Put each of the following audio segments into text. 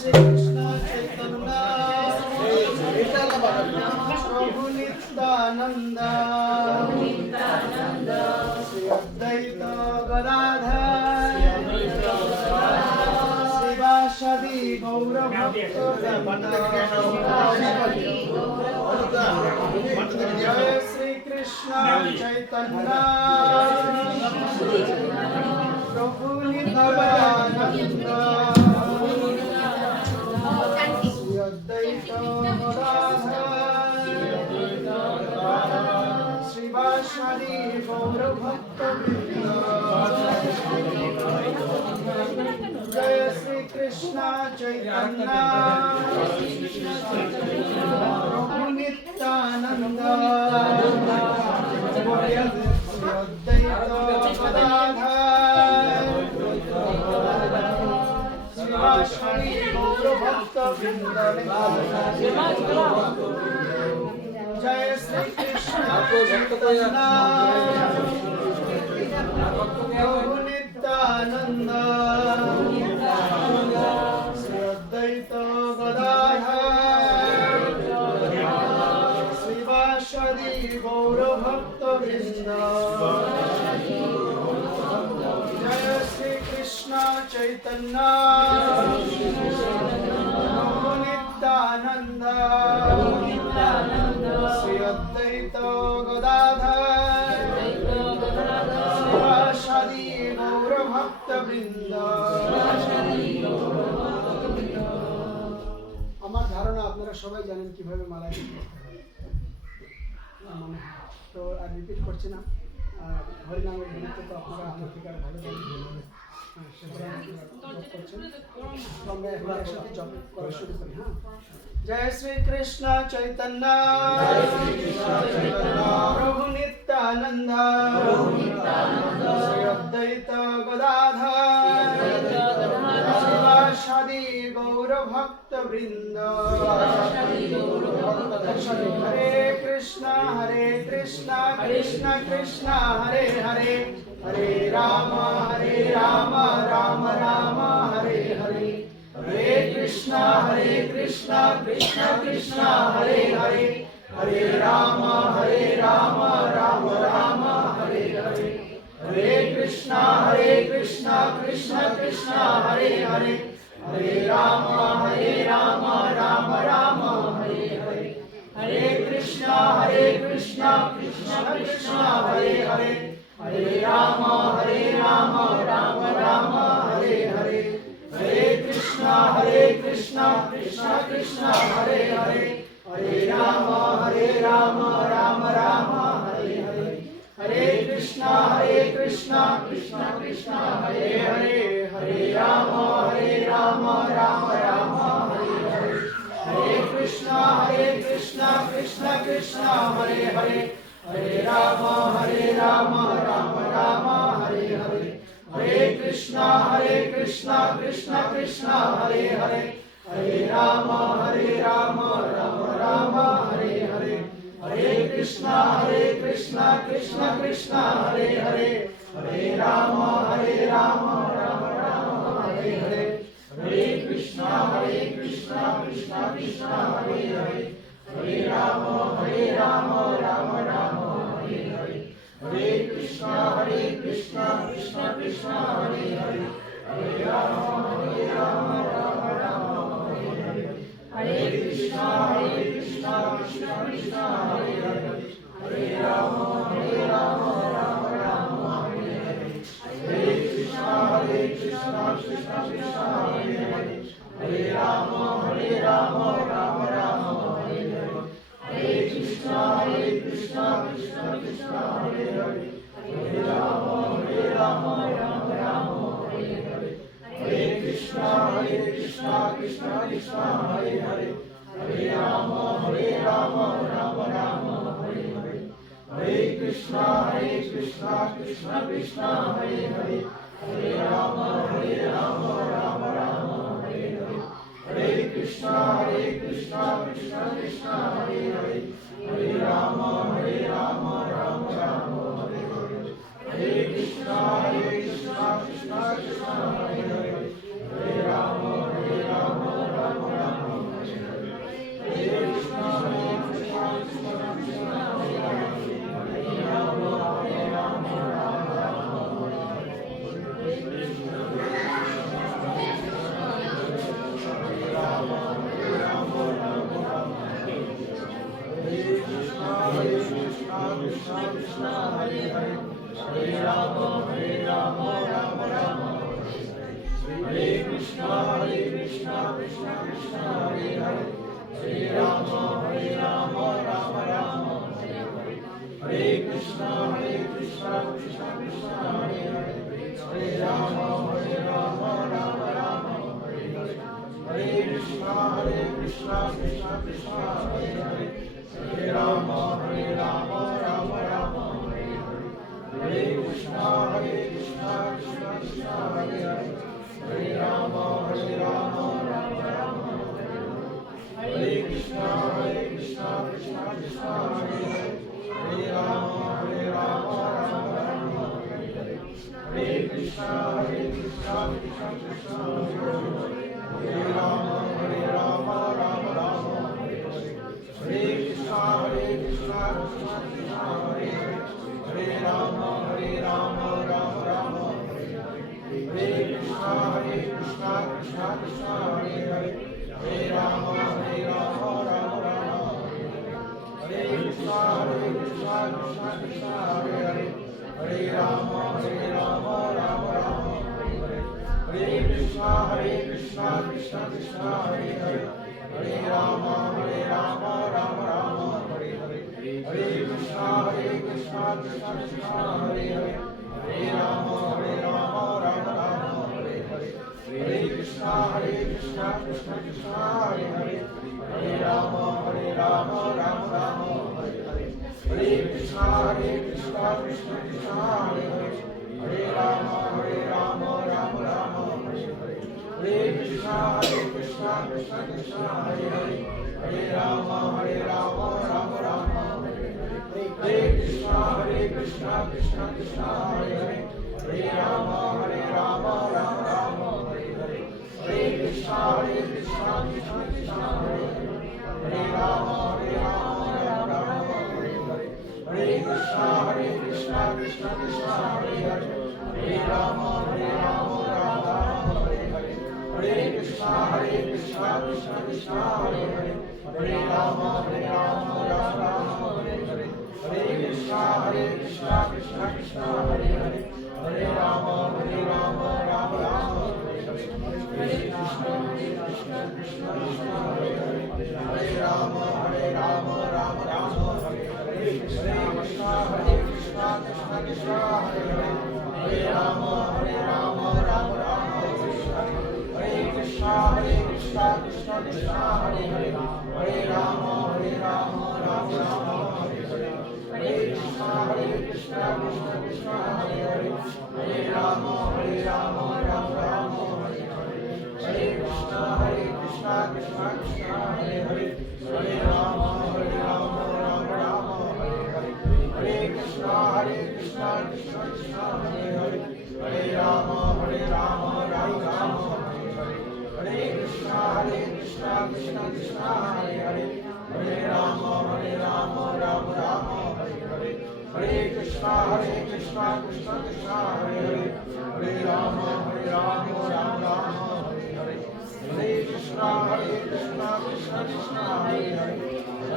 श्री कृष्ण चैतन्य प्रभु नित्यानंद श्री अद्वैत गदाधर शिवासादि गौर भक्तवृंद जय श्री कृष्ण चैतन्य प्रभु नित्यानंद श्री अद्वैत गदाधर शिवासादि गौर भक्तवृंद जय श्री कृष्ण चैतन्य प्रभु नित्यानंद श्री अद्वैत गदाधर शिवासादि गौर भक्तवृंद जय श्री कृष्ण चैतन्य प्रभु नित्यानंद श्री अद्वैत गदाधर शिवासादि गौर भक्तवृंद जय श्री कृष्ण चैतन्य प्रभु नित्यानंद श्री अद्वैत गदाधर शिवासादि गौर भक्तवृंद আমার ধারণা আপনারা সবাই জানেন কিভাবে মালা করতে হয় তো আর রিপিট করছি না হরিনামের গুরুত্ব তো আপনারা আমার থেকে আর ভালো জানেন जय श्री कृष्ण चैतन्य प्रभु नित्यानंद श्री अद्वैत गदाधर शिवासादि गौर भक्तवृंद हरे Krishna Krishna Krishna Hare Hare Hare Ram Ram Ram Hare Hare Hare Krishna Krishna Krishna Hare Hare Hare Ram Ram Ram Hare Hare Hare Krishna Krishna Krishna Hare Hare Hare Ram Ram Ram Hare Hare Hare Krishna Krishna Krishna Hare Hare Hare Ram Ram Ram Hare Hare Hare Krishna Krishna Krishna Hare Hare Hare Ram Ram Ram Hare Hare Hare Krishna Krishna Krishna Hare Hare Hare Ram Ram Ram Hare Hare Hare Krishna Krishna Krishna Hare Hare Hare Ram Ram Ram Hare Hare Hare Krishna Krishna Krishna Hare Hare Hare Ram Ram Ram Hare Hare Hare Krishna Krishna Krishna Hare Hare Hare Ram Ram Ram Hare Hare Hare Krishna Krishna Krishna Hare Hare Hare Ram Ram Ram Hare Hare Hare Krishna Krishna Krishna Hare Hare Hare Ram Ram Ram Hare Hare Hare Krishna Krishna Krishna Hare Hare Hare Ram Ram Ram Hare Hare Hare Krishna Krishna Krishna Hare Hare Hare Ram Ram Ram Hare Hare Hare Krishna Krishna Krishna Hare Hare Hare Ram Ram Ram Hare Hare Hare Krishna Krishna Krishna Hare Hare Hare Ram Ram Ram Hare Hare Hare Krishna Krishna Krishna Hare Hare Hare Ram Ram Ram Hare Hare Hare Krishna Krishna Krishna Hare Hare Hare Ram Ram Ram Hare Hare Hare Krishna Krishna Krishna Hare Hare Hare Ram Ram Krishna Hare Hare Hare Rama Rama Rama Hare Krishna Krishna Krishna Hare Hare Hare Rama Rama Rama Hare Krishna Krishna Krishna Hare Hare Hare Rama Rama Rama Hare Krishna Krishna Krishna Hare Hare Hare Rama Rama Rama Hare Krishna Krishna Krishna Hare Hare Hare Rama Rama Rama Hare Krishna Krishna Krishna Hare Hare Hare Rama Rama Rama Hare Krishna Krishna Krishna Hare Hare Rama Rama Rama Hare Krishna Krishna Krishna Hare Hare Hare Rama Rama Rama Hare Krishna Krishna Krishna Hare Hare Hare Rama Rama Rama Hare Krishna Krishna Krishna Hare Hare Hare Rama Rama Rama Hare Krishna Krishna Krishna Hare Hare Hare Rama Rama Rama Hare Krishna Krishna Krishna Hare Hare Hare Rama Rama Rama Hare Krishna Krishna Krishna Hare Hare Hare Rama Rama Rama Hare Krishna Krishna Krishna Hare Hare Hare Rama Rama Rama Hare Krishna Krishna Krishna Hare Hare Hare Rama Rama Rama Hare Krishna Krishna Krishna Hare Hare Hare Rama Rama Rama Hare Krishna Krishna Krishna Hare Hare Rama Rama Hare Krishna Krishna Krishna Hare Hare Hare Rama Rama Hare Krishna Krishna Krishna Hare Hare Hare Rama Rama Hare Krishna Krishna Krishna Hare Hare Hare Rama Rama Hare Krishna Krishna Krishna Hare Hare Hare Rama Rama Hare Krishna Krishna Krishna Krishna Hare Hare Hare Rama Rama Hare Krishna Krishna Krishna Hare Hare Hare Rama Rama Hare Krishna Krishna Krishna Hare Hare Hare Rama Rama Hare Krishna Krishna Krishna Hare Hare Hare Rama Rama Hare Krishna Krishna Krishna Hare Hare Hare Rama Rama Hare Krishna Krishna Krishna Hare Hare Hare Rama Rama Hare Krishna Krishna Krishna Hare Hare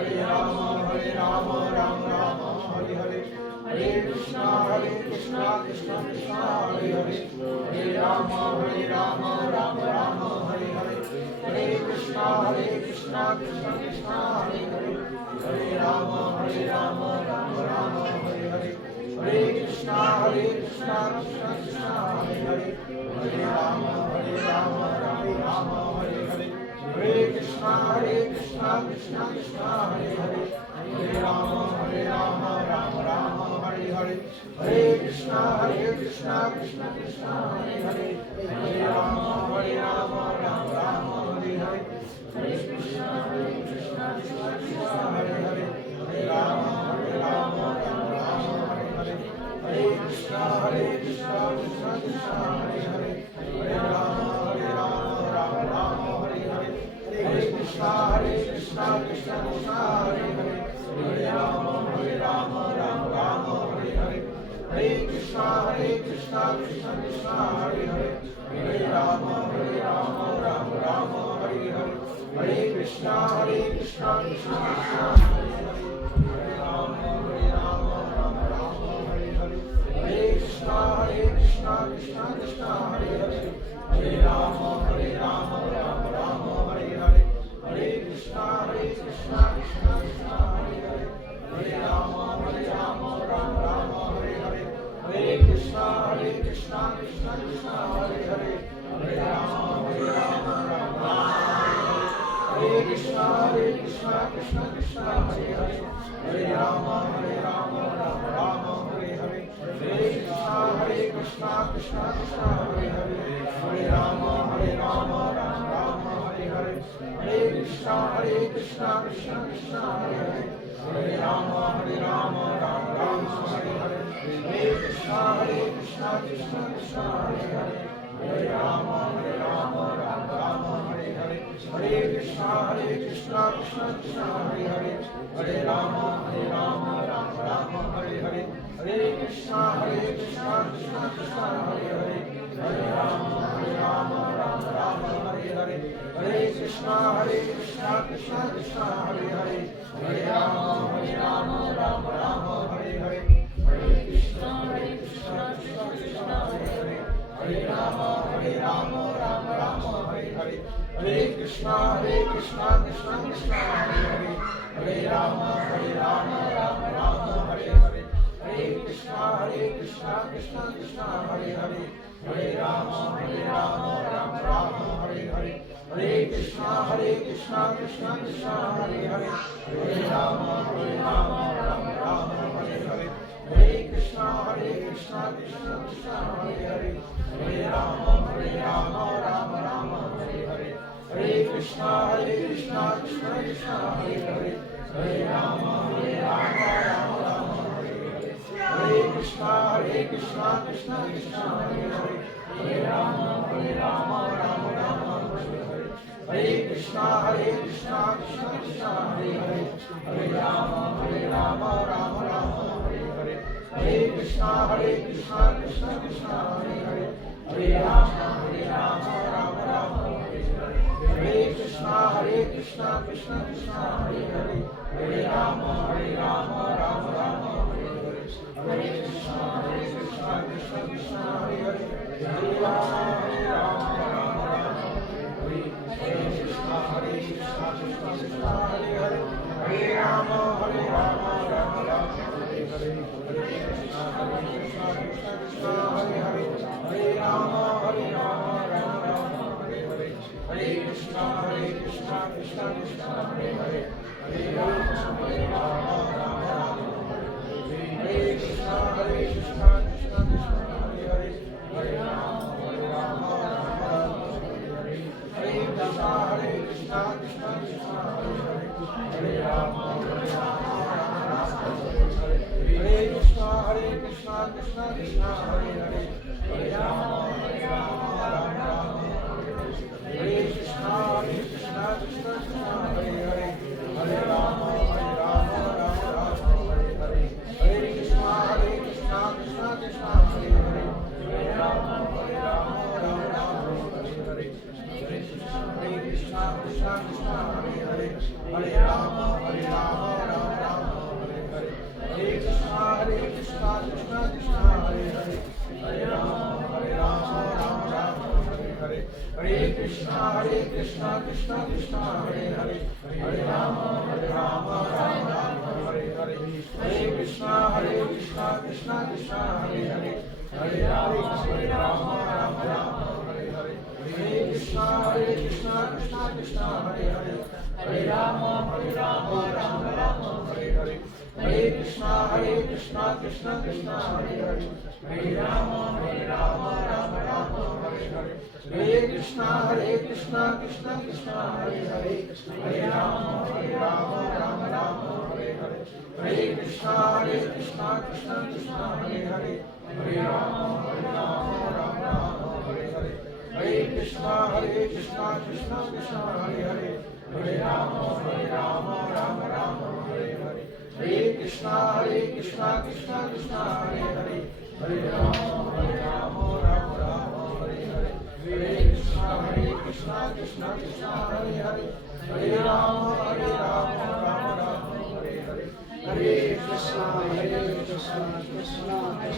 Hare Rama Rama Hare Krishna Krishna Krishna Hare Hare Hare Rama Rama Hare Hare Krishna Krishna Krishna Hare Hare Hare Rama Rama Hare Hare Krishna Krishna Krishna Hare Hare Hare Rama Rama Hare Hare Hare Krishna Krishna Krishna Hare Hare Hare Rama Rama Hare Hare Hare Krishna Krishna Krishna Hare Hare Hare Rama Rama Hare Hare Hare Krishna Krishna Krishna Hare Hare Hare Rama Rama Hare Hare Hare Krishna Krishna Krishna Hare Hare Hare Rama Rama Hare Hare Hare Krishna Krishna Krishna Hare Hare Hare Rama Rama Hare Hare Hare Krishna Krishna Krishna Hare Hare Hare Rama Rama Hare Hare Hare Krishna Krishna Krishna Hare Hare Hare Rama Rama Hare Hare Hare Krishna Krishna Krishna Hare Hare Hare Rama Rama Krishna Krishna Krishna Hare Hare Hare Rama Rama Rama Hare Hare Hare Krishna Krishna Krishna Hare Hare Hare Rama Rama Rama Hare Hare Hare Krishna Krishna Krishna Hare Hare Hare Rama Rama Rama Hare Krishna Krishna Krishna Hare Hare Hare Rama Rama Rama Hare Hare Hare Krishna Krishna Krishna Hare Hare Hare Rama Rama Rama Hare Hare Hare Krishna Krishna Krishna Hare Hare Hare Rama Rama Rama Hare Hare Hare Krishna Krishna Krishna Hare Hare Hare Rama Rama Rama Hare Hare Hare Krishna Krishna Krishna Hare Hare Hare Rama Rama Rama Hare Hare Hare Krishna Krishna Krishna Hare Hare Hare Rama Rama Rama Hare Hare Hare Krishna Krishna Krishna Hare Hare Hare Rama Rama Rama Hare Hare Hare Krishna Krishna Krishna Hare Hare Hare Rama Rama Rama Hare Hare Hare Krishna Krishna Krishna Hare Hare Hare Rama Rama Rama Hare Hare Hare Krishna Krishna Krishna Hare Hare Hare Rama Rama Rama Hare Hare Hare Krishna Krishna Krishna Hare Hare Hare Rama Rama Rama Hare Hare Hare Krishna Krishna Krishna Hare Hare Hare Rama Rama Rama Hare Hare Hare Krishna Krishna Krishna Hare Hare Hare Rama Rama Rama Hare Hare Hare Krishna Krishna Krishna Hare Hare Hare Rama Rama Rama Hare Hare Hare Krishna Krishna Krishna Hare Hare Hare Rama Rama Rama Hare Hare Hare Krishna Krishna Krishna Hare Hare Hare Rama Rama Rama Hare Hare Hare Krishna Krishna Krishna Hare Hare Hare Rama Rama Rama Hare Hare Hare Krishna Krishna Krishna Hare Hare Hare Rama Rama Rama Hare Hare Krishna Krishna Krishna Hare Hare Hare Rama Rama Rama Hare Hare Hare Krishna Krishna Krishna Hare Hare Hare Rama Rama Rama Hare Hare Hare Krishna Krishna Krishna Hare Hare Hare Rama Rama Rama Hare Krishna Krishna Krishna Hare Hare Hare Rama Rama Rama Hare Hare Krishna Krishna Krishna Hare Hare Hare Rama Rama Rama Hare Hare Hare Krishna Krishna Krishna Hare Hare Hare Rama Rama Rama Hare Krishna Krishna Krishna Hare Hare Hare Rama Rama Rama Hare Hare Hare Krishna Krishna Krishna Hare Hare Hare Rama Rama Rama Hare Hare Hare Krishna Krishna Hare Hare Hare Rama Rama Rama Hare Hare Hare Krishna Krishna Krishna Hare Hare Hare Rama Rama Rama Hare Hare Hare Krishna Krishna Krishna Hare Hare Hare Rama Rama Rama Hare Hare Hare Krishna Krishna Krishna Hare Hare Hare Rama Rama Rama Hare Hare Hare Krishna Krishna Krishna Hare Hare Hare Rama Rama Rama Hare Hare Hare Krishna Krishna Krishna Hare Hare Hare Rama Rama Rama Hare Hare Hare Krishna Krishna Krishna Hare Hare Hare Rama Rama Rama Hare Hare Hare Krishna Krishna Krishna Hare Hare Hare Rama Rama Rama Hare Hare Hare Krishna Krishna Krishna Hare Hare Hare Rama Rama Rama Hare Hare Hare Krishna Krishna Krishna Hare Hare Hare Rama Rama Rama Hare Hare Hare Krishna Krishna Krishna Hare Hare Hare Rama Rama Rama Hare Hare हरे कृष्णा कृष्णा कृष्णा हरे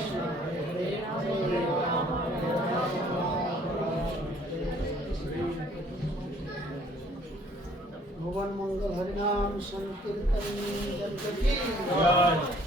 हरे हरे राम भुवन मंगल हरिनाम संकीर्तन जगत की